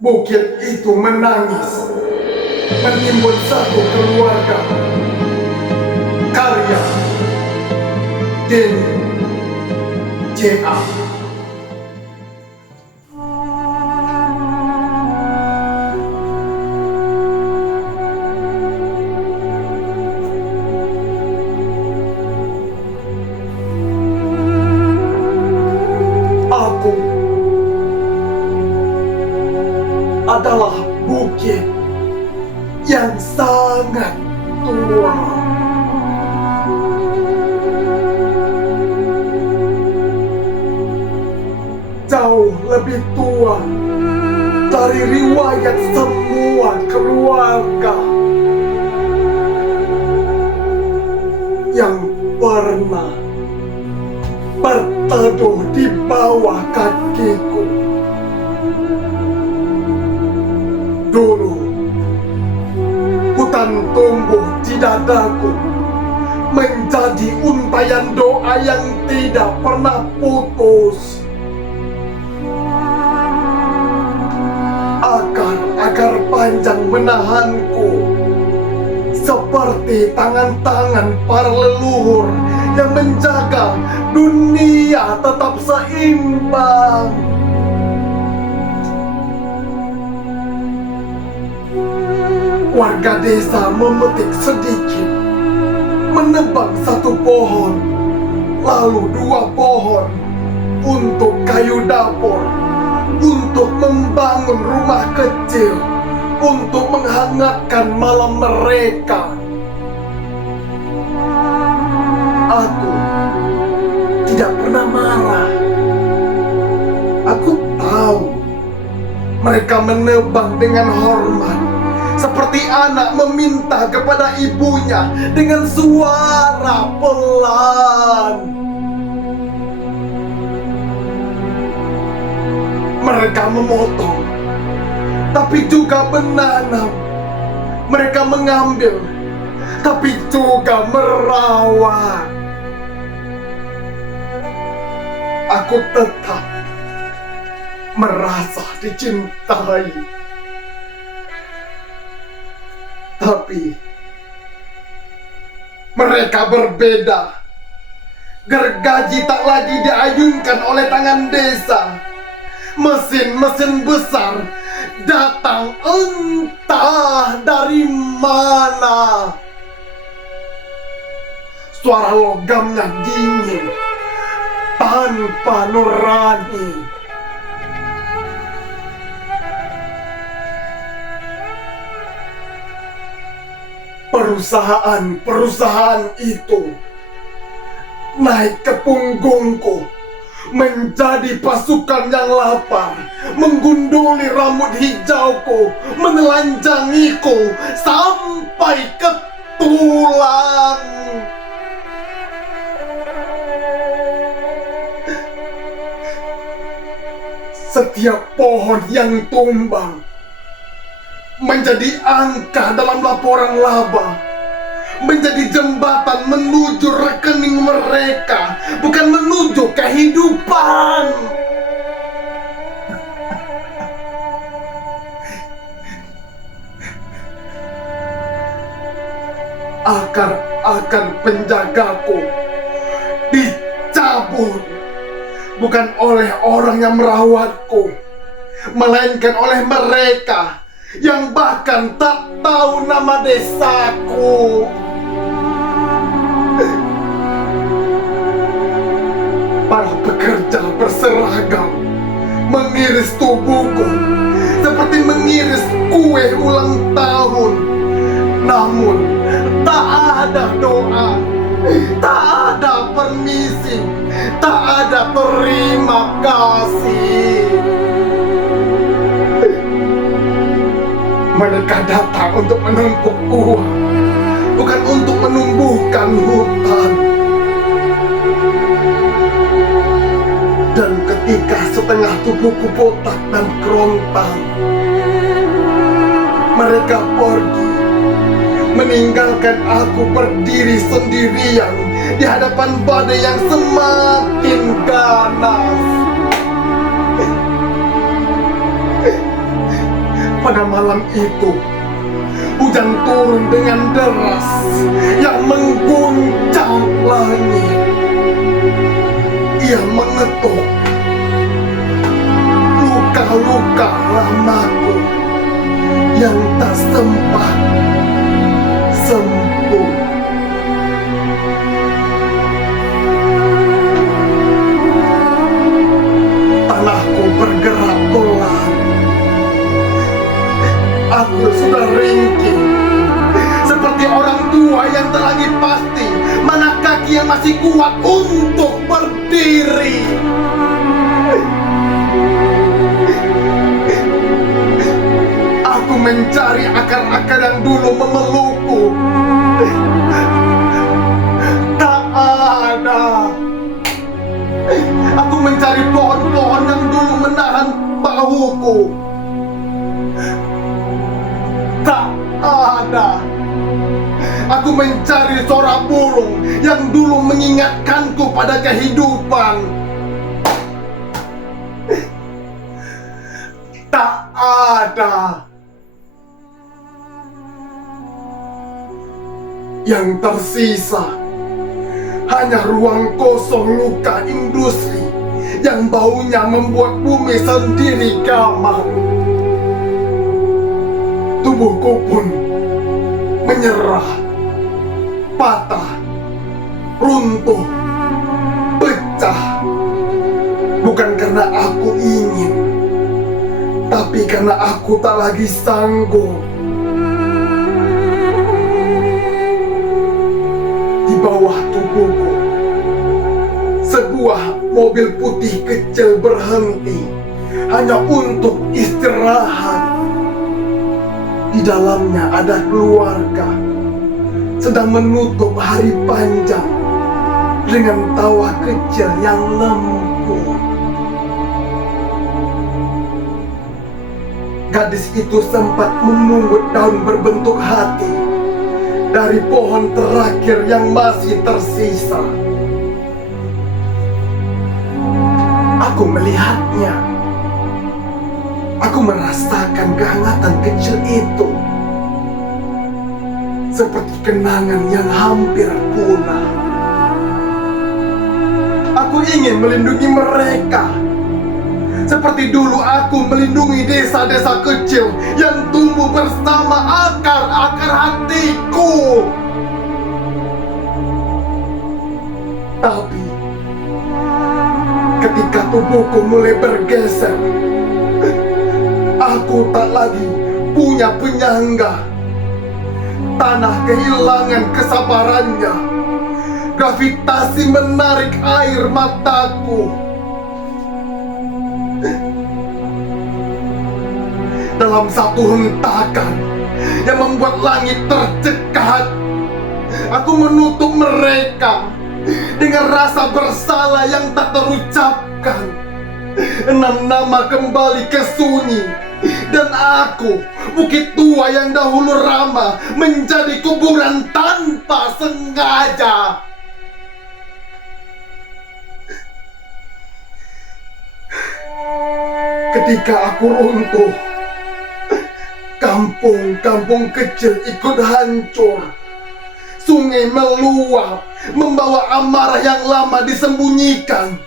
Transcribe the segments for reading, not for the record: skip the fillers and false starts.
Bukit itu menangis, menimbun satu keluarga. Karya Denny J.A. Aku adalah bukit yang sangat tua. Jauh lebih tua dari riwayat semua keluarga yang pernah berteduh di bawah kakiku. Dulu, hutan tumbuh di dadaku menjadi untayan doa yang tidak pernah putus. Akar panjang menahanku, seperti tangan-tangan para leluhur yang menjaga dunia tetap seimbang. Warga desa memetik sedikit, menebang satu pohon, lalu dua pohon untuk kayu dapur, untuk membangun rumah kecil, untuk menghangatkan malam mereka. Aku tidak pernah marah. Aku tahu mereka menebang dengan hormat, seperti anak meminta kepada ibunya dengan suara pelan. Mereka memotong, tapi juga menanam. Mereka mengambil, tapi juga merawat. Aku tetap merasa dicintai. Tapi mereka berbeda. Gergaji tak lagi diayunkan oleh tangan desa. Mesin-mesin besar datang entah dari mana. Suara logamnya dingin, tanpa nurani. Perusahaan itu naik ke punggungku, menjadi pasukan yang lapar, menggunduli rambut hijauku, menelanjangiku sampai ke tulang. Setiap pohon yang tumbang menjadi angka dalam laporan laba, menjadi jembatan menuju rekening mereka, bukan menuju kehidupan. Akar penjagaku dicabut, bukan oleh orang yang merawatku, melainkan oleh mereka yang bahkan tak tahu nama desaku. Para pekerja berseragam mengiris tubuhku seperti mengiris kue ulang tahun. Namun tak ada doa, tak ada permisi, tak ada terima kasih. Mereka datang untuk menumpuk uang, bukan untuk menumbuhkan hutan. Dan ketika setengah tubuhku botak dan kerontang, mereka pergi, meninggalkan aku berdiri sendirian di hadapan badai yang semakin ganas. Pada malam itu, hujan turun dengan deras yang mengguncang langit. Ia mengetuk luka-luka lamaku yang tak sempat sembuh. Tanahku bergerak pelan. Aku sudah ringkih, seperti orang tua yang terlagi pasti mana kaki yang masih kuat untuk berdiri. Aku mencari akar-akar yang dulu memelukku. Tak ada. Aku mencari pohon-pohon yang dulu menahan bahuku. Tak ada. Aku mencari suara burung yang dulu mengingatkanku pada kehidupan. Tak ada. Yang tersisa hanya ruang kosong luka industri yang baunya membuat bumi sendiri gamang. Tubuhku pun menyerah, patah, runtuh, pecah. Bukan karena aku ingin, tapi karena aku tak lagi sanggup. Di bawah tubuhku, sebuah mobil putih kecil berhenti hanya untuk istirahat. Di dalamnya ada keluarga sedang menutup hari panjang dengan tawa kecil yang lembut. Gadis itu sempat memungut daun berbentuk hati dari pohon terakhir yang masih tersisa. Aku melihatnya. Aku merasakan kehangatan kecil itu, seperti kenangan yang hampir punah. Aku ingin melindungi mereka, seperti dulu aku melindungi desa-desa kecil yang tumbuh bersama akar-akar hatiku. Tapi ketika tubuhku mulai bergeser, aku tak lagi punya penyangga. Tanah kehilangan kesabarannya. Gravitasi menarik air mataku. Dalam satu hentakan yang membuat langit tercekat, aku menutup mereka dengan rasa bersalah yang tak terucapkan. 6 nama kembali ke sunyi, dan aku, bukit tua yang dahulu ramah, menjadi kuburan tanpa sengaja. Ketika aku runtuh, kampung-kampung kecil ikut hancur. Sungai meluap, membawa amarah yang lama disembunyikan.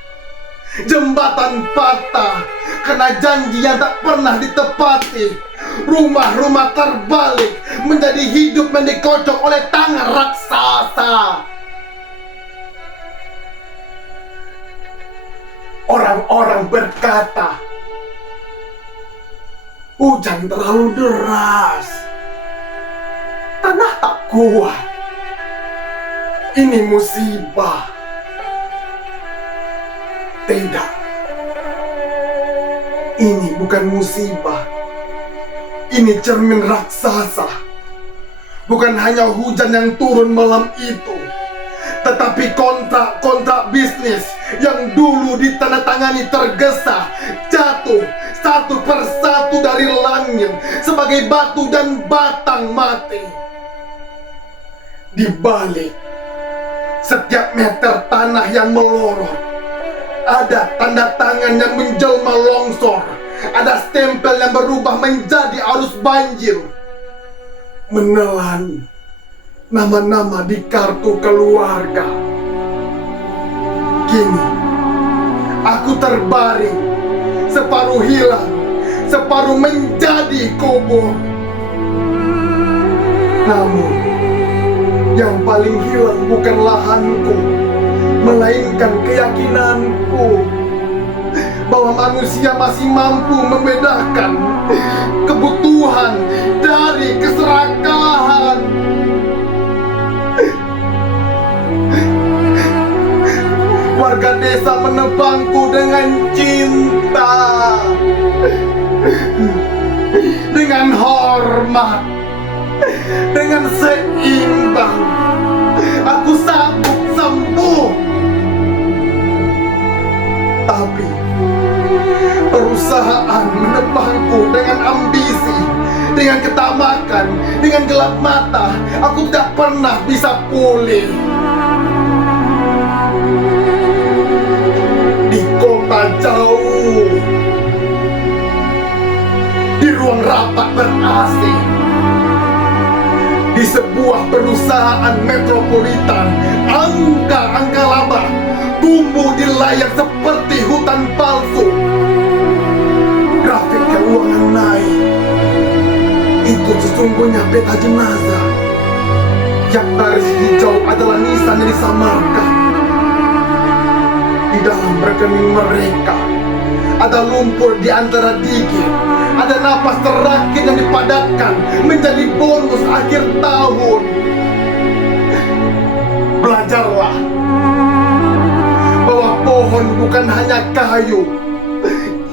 Jembatan patah karena janji yang tak pernah ditepati. Rumah-rumah terbalik menjadi hidup yang dikocok oleh tangan raksasa. Orang-orang berkata, hujan terlalu deras, tanah tak kuat, ini musibah. Tidak, ini bukan musibah, ini cermin raksasa. Bukan hanya hujan yang turun malam itu, tetapi kontrak-kontrak bisnis yang dulu ditandatangani tergesa, jatuh satu persatu dari langit sebagai batu dan batang mati. Di balik setiap meter tanah yang melorot, ada tanda tangan yang menjelma longsor ada stempel yang berubah menjadi arus banjir, menelan nama-nama di kartu keluarga. Kini aku terbaring, separuh hilang, separuh menjadi kubur. Namun yang paling hilang bukan lahanku, melainkan keyakinanku bahwa manusia masih mampu membedakan kebutuhan dari keserakahan. Warga desa menebangku dengan cinta, dengan hormat, dengan seimbang. Aku sanggup sembuh. Tapi perusahaan menebangku dengan ambisi, dengan ketamakan, dengan gelap mata. Aku tidak pernah bisa pulih. Di kota jauh, di ruang rapat ber-AC, di sebuah perusahaan metropolitan, angka-angka laba tumbuh di layar seperti hutan palsu. Grafik keuangan naik. Itu sesungguhnya peta jenazah. Yang garis hijau adalah nisan yang disamarkan. Di dalam rekening mereka ada lumpur di antara gigi, ada napas terakhir yang dipadatkan menjadi bonus akhir tahun. Belajarlah bahwa pohon bukan hanya kayu,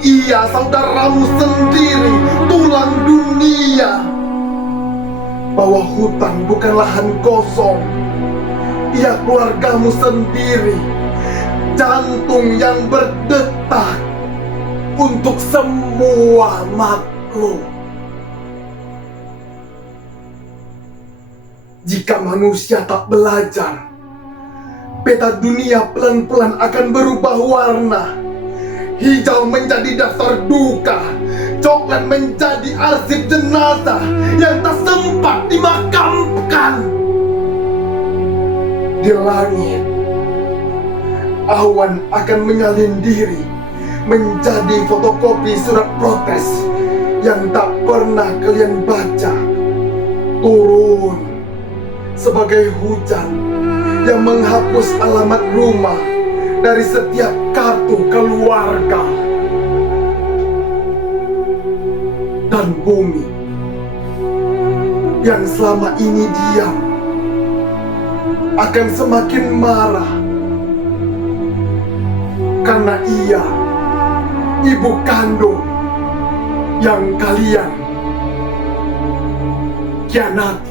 ia saudaramu sendiri, tulang dunia. Bahwa hutan bukan lahan kosong, ia keluargamu sendiri, jantung yang berdetak untuk semua makhluk. Jika manusia tak belajar, peta dunia pelan-pelan akan berubah warna. Hijau menjadi daftar duka, coklat menjadi arsip jenazah yang tak sempat dimakamkan. Di langit, awan akan menyalin diri menjadi fotokopi surat protes yang tak pernah kalian baca, turun sebagai hujan yang menghapus alamat rumah dari setiap kartu keluarga. Dan bumi yang selama ini diam akan semakin marah, karena ia ibu kandung yang kalian khianati.